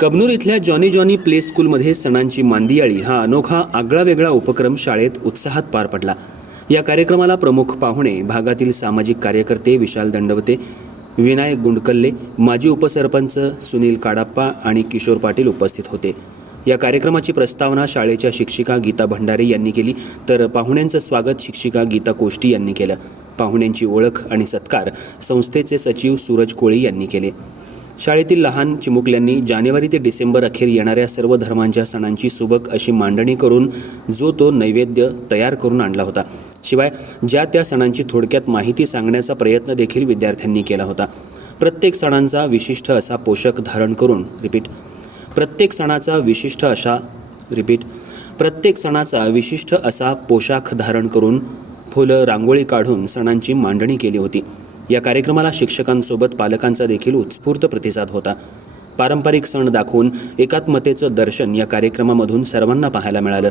कबनूर इथल्या Johnny Johnny play स्कूलमध्ये सणांची मांदियाळी हा अनोखा आगळा वेगळा उपक्रम शाळेत उत्साहात पार पडला. या कार्यक्रमाला प्रमुख पाहुणे भागातील सामाजिक कार्यकर्ते विशाल दंडवते विनायक गुंडकल्ले माजी उपसरपंच सुनील काडाप्पा आणि किशोर पाटील उपस्थित होते. या कार्यक्रमाची प्रस्तावना शाळेच्या शिक्षिका गीता भंडारे यांनी केली तर पाहुण्यांचं स्वागत शिक्षिका गीता कोष्टी यांनी केलं. पाहुण्यांची ओळख आणि सत्कार संस्थेचे सचिव सूरज कोळी यांनी केले. शाळेतील लहान चिमुकल्यांनी जानेवारी ते डिसेंबर अखेर येणाऱ्या सर्व धर्मांच्या सणांची सुबक अशी मांडणी करून जो तो नैवेद्य तयार करून आणला होता. शिवाय ज्या त्या सणांची थोडक्यात माहिती सांगण्याचा प्रयत्न देखील विद्यार्थ्यांनी केला होता. प्रत्येक सणांचा विशिष्ट असा पोषक धारण करून रिपीट प्रत्येक सणाचा विशिष्ट अशा रिपीट प्रत्येक सणाचा विशिष्ट असा पोशाख धारण करून फुलं रांगोळी काढून सणांची मांडणी केली होती. या कार्यक्रमाला शिक्षकांसोबत पालकांचा देखील उत्स्फूर्त प्रतिसाद होता. पारंपरिक सण दाखवून एकात्मतेचं दर्शन या कार्यक्रमामधून सर्वांना पाहायला मिळालं.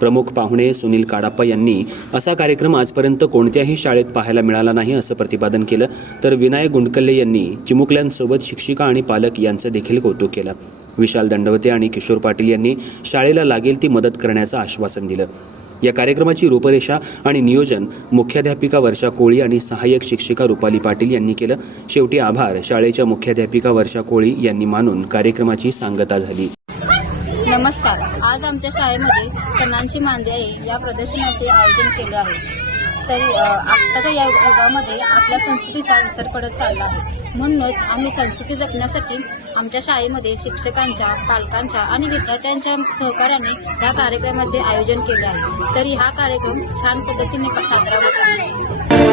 प्रमुख पाहुणे सुनील काडाप्पा यांनी असा कार्यक्रम आजपर्यंत कोणत्याही शाळेत पाहायला मिळाला नाही असं प्रतिपादन केलं. तर विनायक गुंडकल्ले यांनी चिमुकल्यांसोबत शिक्षिका आणि पालक यांचं देखील कौतुक केलं. विशाल दंडवते आणि किशोर पाटील यांनी शाळेला लागेल ती मदत करण्याचं आश्वासन दिलं. या कार्यक्रमाची रूपरेषा आणि नियोजन मुख्याध्यापिका वर्षा कोळी आणि सहाय्यक शिक्षिका रुपाली पाटील यांनी केलं. शेवटी आभार. शाळेच्या मुख्याध्यापिका वर्षा कोळी यांनी मानून कार्यक्रमाची सांगता झाली. नमस्कार. आज आमच्या शाळेमध्ये सणांची मांदे या प्रदर्शनाचे आयोजन केले आहे. तर आत्ताच्या या युगामध्ये आपल्या संस्कृतीचा विसर पडत चालला आहे. म्हणूनच आम्ही संस्कृती जपण्यासाठी आमच्या शाळेमध्ये शिक्षकांच्या पालकांच्या आणि विद्यार्थ्यांच्या सहकार्याने या कार्यक्रमाचे आयोजन केले आहे. तरी हा कार्यक्रम छान पद्धतीने साजरा होत आहे.